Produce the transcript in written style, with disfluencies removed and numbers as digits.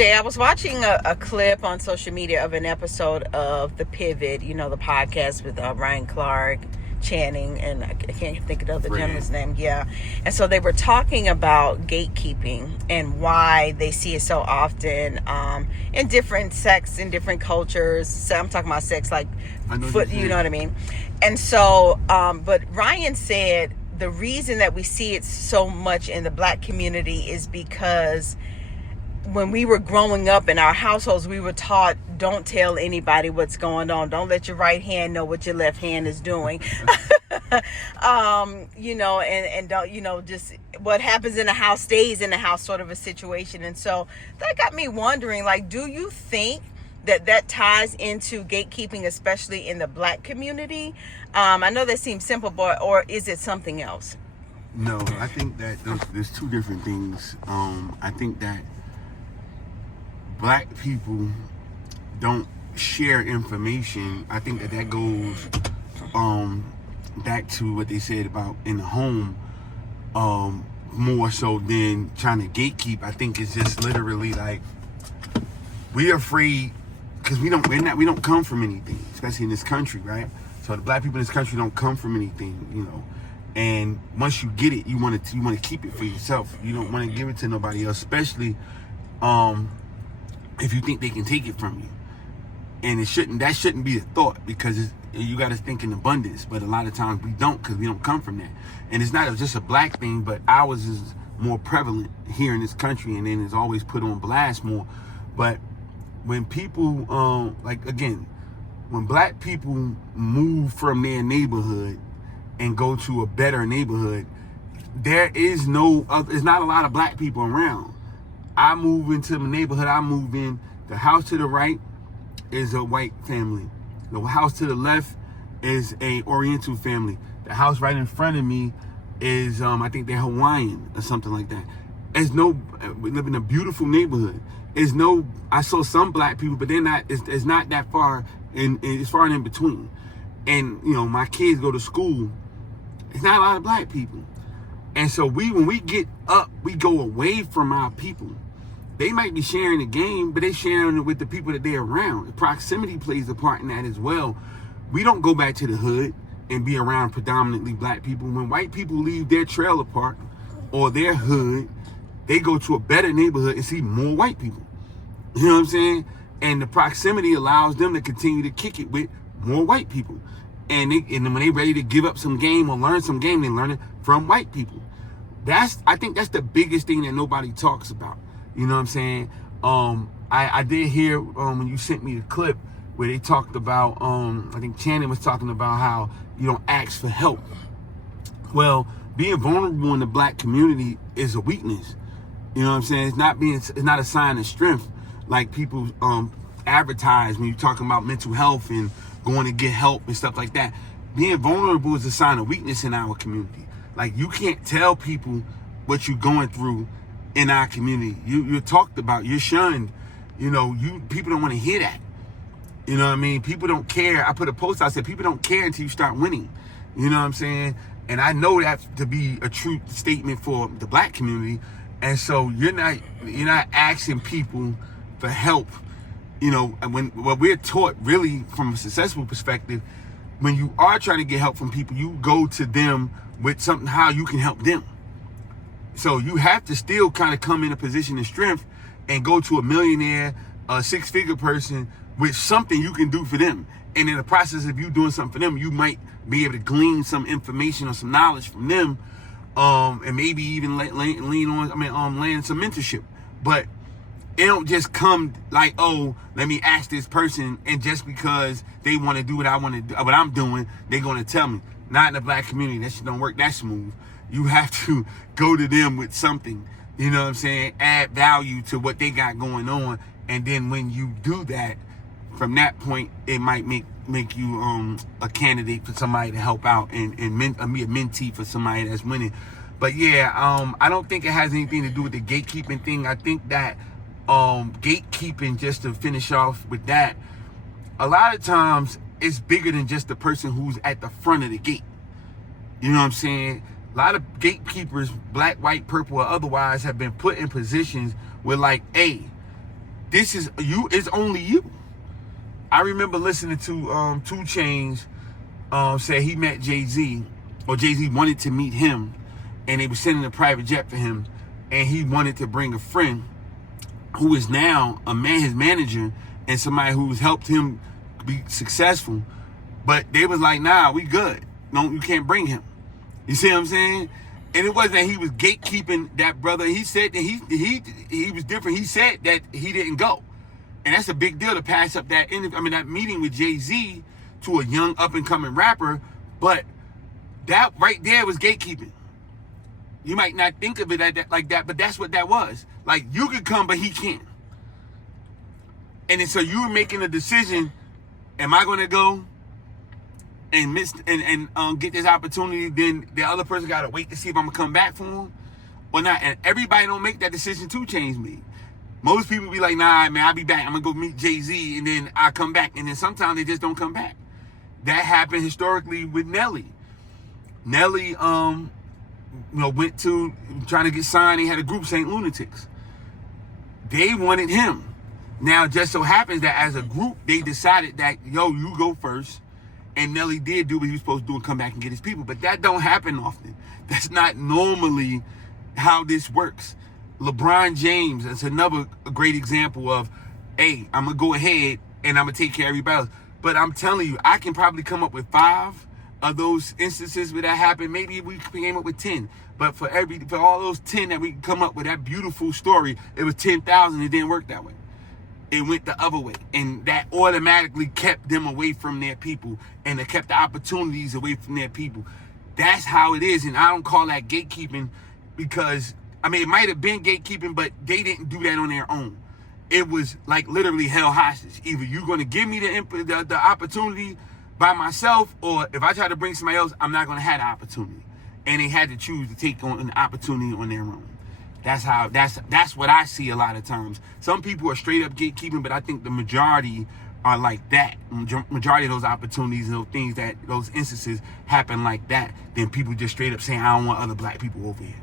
Jay, I was watching a clip on social media of an episode of The Pivot, you know, the podcast with Ryan Clark, Channing, and I can't think of the other gentleman's name. Yeah. And so they were talking about gatekeeping and why they see it so often in different sects, in different cultures. So I'm talking about sex, like foot, you know what I mean? And so, but Ryan said the reason that we see it so much in the Black community is because when we were growing up in our households, we were taught, don't tell anybody what's going on. Don't let your right hand know what your left hand is doing. You know, and don't, you know, just what happens in the house stays in the house sort of a situation. And so that got me wondering, like, do you think that ties into gatekeeping, especially in the Black community? I know that seems simple, but, or is it something else? No, I think that there's two different things. I think that Black people don't share information. I think that goes back to what they said about in the home, more so than trying to gatekeep. I think it's just literally like we're afraid because we don't come from anything, especially in this country, right? So the Black people in this country don't come from anything, you know. And once you get it, you want to keep it for yourself. You don't want to give it to nobody else, especially if you think they can take it from you. And that shouldn't be a thought, because you got to think in abundance. But a lot of times we don't, because we don't come from that. And it's not just a Black thing, but ours is more prevalent here in this country, and then it's always put on blast more. But when people, when Black people move from their neighborhood and go to a better neighborhood, there's not a lot of Black people around. I move into the neighborhood I move in, the house to the right is a white family. The house to the left is a Oriental family. The house right in front of me is, I think they're Hawaiian or something like that. We live in a beautiful neighborhood. I saw some Black people, but it's not that far, it's far in between. And, you know, my kids go to school, it's not a lot of Black people. And so when we get up, we go away from our people. They might be sharing the game, but they're sharing it with the people that they're around. The proximity plays a part in that as well. We don't go back to the hood and be around predominantly Black people. When white people leave their trailer park or their hood, they go to a better neighborhood and see more white people. You know what I'm saying? And the proximity allows them to continue to kick it with more white people. And when they're ready to give up some game or learn some game, they learn it from white people. I think that's the biggest thing that nobody talks about. You know what I'm saying? I did hear when you sent me the clip where they talked about, I think Channing was talking about how you don't ask for help. Well, being vulnerable in the Black community is a weakness. You know what I'm saying? It's not a sign of strength like people advertise when you're talking about mental health and going to get help and stuff like that. Being vulnerable is a sign of weakness in our community. Like, you can't tell people what you're going through in our community. You're talked about, you're shunned. You know, people don't want to hear that. You know what I mean? People don't care. I put a post out, I said, people don't care until you start winning. You know what I'm saying? And I know that to be a true statement for the Black community. And so you're not asking people for help. You know, what we're taught really from a successful perspective, when you are trying to get help from people, you go to them with something, how you can help them. So you have to still kind of come in a position of strength and go to a millionaire, a six-figure person with something you can do for them. And in the process of you doing something for them, you might be able to glean some information or some knowledge from them, and maybe even land some mentorship. But it don't just come like, oh, let me ask this person, and just because they want to do what I'm doing, they're going to tell me. Not in the Black community. That shit don't work that smooth. You have to go to them with something, you know what I'm saying, add value to what they got going on. And then when you do that, from that point, it might make you a candidate for somebody to help out and be a mentee for somebody that's winning. But yeah, I don't think it has anything to do with the gatekeeping thing. I think that gatekeeping, just to finish off with that, a lot of times it's bigger than just the person who's at the front of the gate. You know what I'm saying? A lot of gatekeepers, Black, white, purple, or otherwise, have been put in positions where, like, hey, this is you. It's only you. I remember listening to 2 Chainz say he met Jay-Z, or Jay-Z wanted to meet him, and they were sending a private jet for him, and he wanted to bring a friend who is now his manager, and somebody who's helped him be successful. But they was like, nah, we good. No, you can't bring him. You see what I'm saying? And it wasn't that he was gatekeeping that brother. He said that he was different. He said that he didn't go. And that's a big deal to pass up that meeting with Jay-Z to a young up-and-coming rapper. But that right there was gatekeeping. You might not think of it like that, but that's what that was. Like, you could come, but he can't. And then, so you were making a decision, am I going to go and get this opportunity? Then the other person got to wait to see if I'm going to come back for him or not. And everybody don't make that decision to change me. Most people be like, nah, man, I'll be back. I'm going to go meet Jay-Z, and then I come back. And then sometimes they just don't come back. That happened historically with Nelly. Nelly, went to trying to get signed. He had a group, St. Lunatics. They wanted him. Now, it just so happens that as a group, they decided that, you go first. And Nelly did do what he was supposed to do and come back and get his people. But that don't happen often. That's not normally how this works. LeBron James is another great example of, hey, I'm going to go ahead and I'm going to take care of everybody else. But I'm telling you, I can probably come up with 5 of those instances where that happened. Maybe we came up with 10. But for all those 10 that we come up with, that beautiful story, it was 10,000. It didn't work that way. It went the other way. And that automatically kept them away from their people. And it kept the opportunities away from their people. That's how it is. And I don't call that gatekeeping because, it might have been gatekeeping, but they didn't do that on their own. It was like literally held hostage. Either you're going to give me the opportunity by myself, or if I try to bring somebody else, I'm not going to have the opportunity. And they had to choose to take on an opportunity on their own. That's what I see a lot of times. Some people are straight up gatekeeping, but I think the majority are like that. Majority of those opportunities and those instances happen like that. Then people just straight up saying, I don't want other black people over here.